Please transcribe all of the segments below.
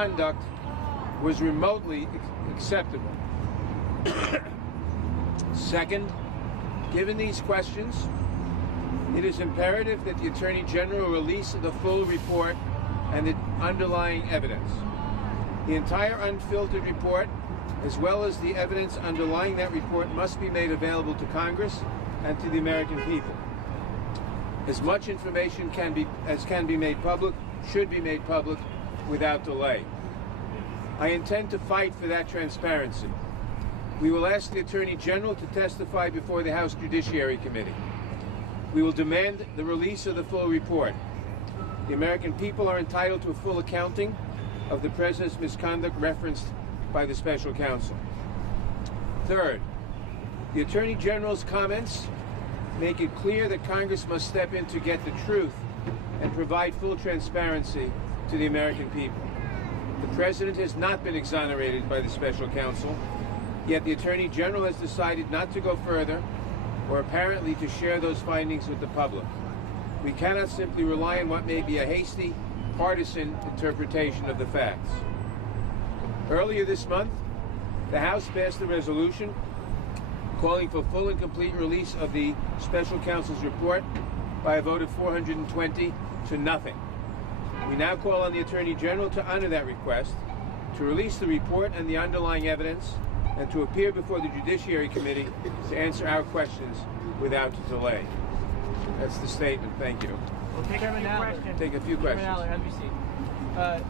conduct was remotely acceptable. Second, given these questions, it is imperative that the Attorney General release the full report and the underlying evidence. The entire unfiltered report, as well as the evidence underlying that report, must be made available to Congress and to the American people. As much information as can be made public should be made public without delay. I intend to fight for that transparency. We will ask the Attorney General to testify before the House Judiciary Committee. We will demand the release of the full report. The American people are entitled to a full accounting of the President's misconduct referenced by the Special Counsel. Third, the Attorney General's comments make it clear that Congress must step in to get the truth and provide full transparency to the American people. The President has not been exonerated by the Special Counsel, yet the Attorney General has decided not to go further or apparently to share those findings with the public. We cannot simply rely on what may be a hasty, partisan interpretation of the facts. Earlier this month, the House passed a resolution calling for full and complete release of the Special Counsel's report by a vote of 420 to nothing. We now call on the Attorney General to honor that request, to release the report and the underlying evidence, and to appear before the Judiciary Committee to answer our questions without delay. That's the statement. Thank you. We'll take a few questions. Take a few questions. Nadler, NBC. The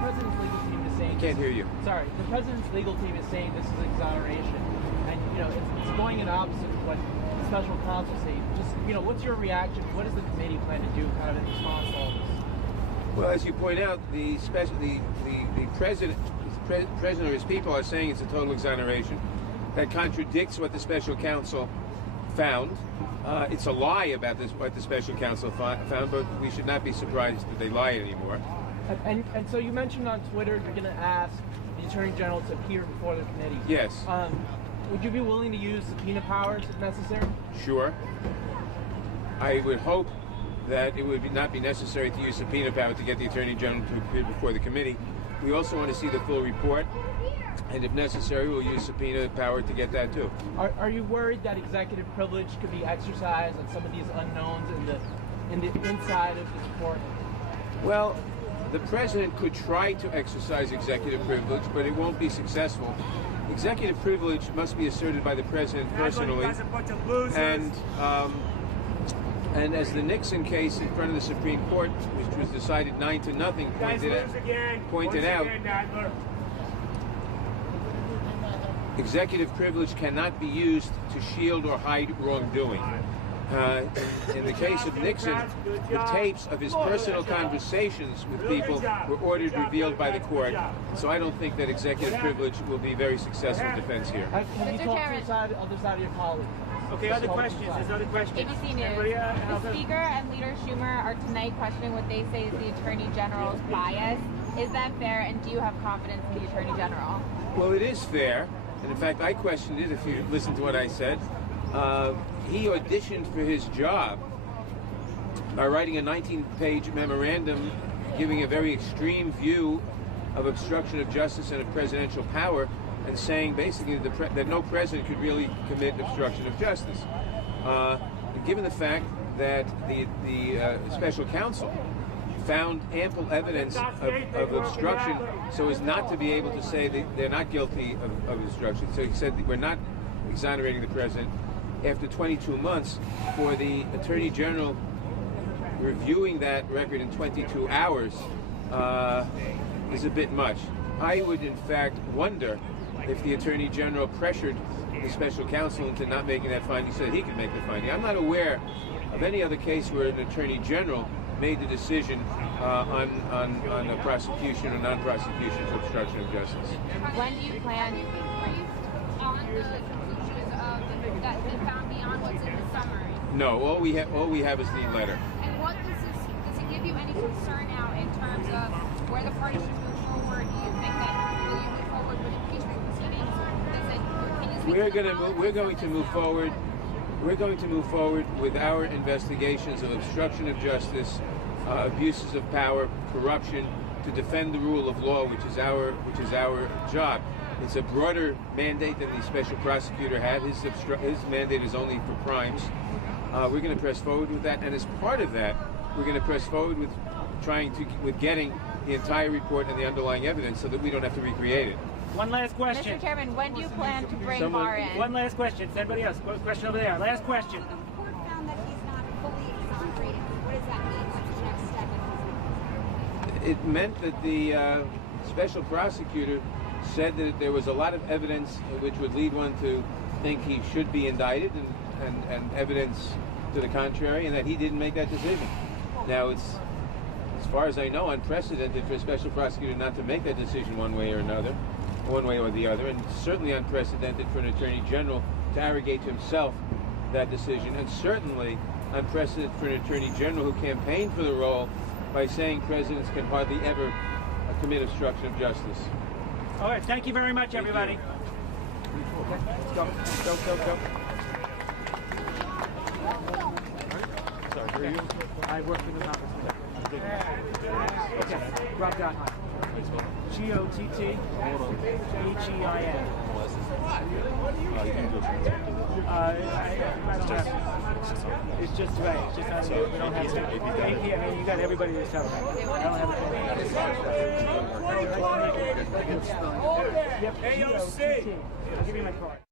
President's legal team is saying... Can't hear you. Sorry. The President's legal team is saying this is exoneration. And, it's going in opposite of what the Special Counsel say. What's your reaction? What does the committee plan to do kind of in response to all this? Well, as you point out, the President or his people are saying it's a total exoneration. That contradicts what the Special Counsel found. It's a lie about what the Special Counsel found, but we should not be surprised that they lie anymore. And so you mentioned on Twitter you're going to ask the Attorney General to appear before the committee. Yes. Would you be willing to use subpoena powers if necessary? Sure. I would hope that it would not be necessary to use subpoena power to get the Attorney General to appear before the committee. We also want to see the full report, and if necessary, we'll use subpoena power to get that too. Are you worried that executive privilege could be exercised on some of these unknowns in the inside of this report? Well, the President could try to exercise executive privilege, but it won't be successful. Executive privilege must be asserted by the President personally, and as the Nixon case in front of the Supreme Court, which was decided 9-0, pointed out, executive privilege cannot be used to shield or hide wrongdoing. In the case of Nixon, the tapes of his personal conversations with people were ordered revealed by the court. So I don't think that executive privilege will be a very successful defense here. Have you talked to the other side of your colleagues? Okay, other questions. There's other questions. ABC News. The Speaker and Leader Schumer are tonight questioning what they say is the Attorney General's bias. Is that fair, and do you have confidence in the Attorney General? Well, it is fair, and in fact, I questioned it if you listen to what I said. He auditioned for his job by writing a 19-page memorandum giving a very extreme view of obstruction of justice and of presidential power, and saying basically that no president could really commit obstruction of justice. Given the fact that the Special Counsel found ample evidence of obstruction so as not to be able to say that they're not guilty of obstruction, so he said that we're not exonerating the president. After 22 months, for the Attorney General reviewing that record in 22 hours is a bit much. I would, in fact, wonder if the Attorney General pressured the Special Counsel into not making that finding so that he could make the finding. I'm not aware of any other case where an Attorney General made the decision on a prosecution or non-prosecution for obstruction of justice. When do you plan to be briefed on the conclusions that he found beyond what's in the summary? No, all we have is the letter. And what does it give you any concern now in terms of where the party should move forward? Do you think that will you move forward with impeachment proceedings? We're going to move forward. We're going to move forward with our investigations of obstruction of justice, abuses of power, corruption, to defend the rule of law, which is our job. It's a broader mandate than the special prosecutor had. His mandate is only for crimes. We're going to press forward with that, and as part of that, we're going to press forward with getting the entire report and the underlying evidence, so that we don't have to recreate it. One last question. Mr. Chairman, when do you plan to bring Barr in? One last question. Anybody else? Question over there. Last question. The court found that he's not fully exonerated. What does that mean? What's the next step? It meant that the special prosecutor said that there was a lot of evidence which would lead one to think he should be indicted, and evidence to the contrary, and that he didn't make that decision. Now, it's, as far as I know, unprecedented for a special prosecutor not to make that decision one way or the other, and certainly unprecedented for an attorney general to arrogate to himself that decision, and certainly unprecedented for an attorney general who campaigned for the role by saying presidents can hardly ever commit obstruction of justice. All right. Thank you very much, everybody. Go. Okay. I work for the office. Okay. Rob Gotthein. Gotthein. I don't have. It's just right. It's just not. We don't have to. AP, you got everybody to tell. I don't have a. Yep. AOC. I'll give you my card.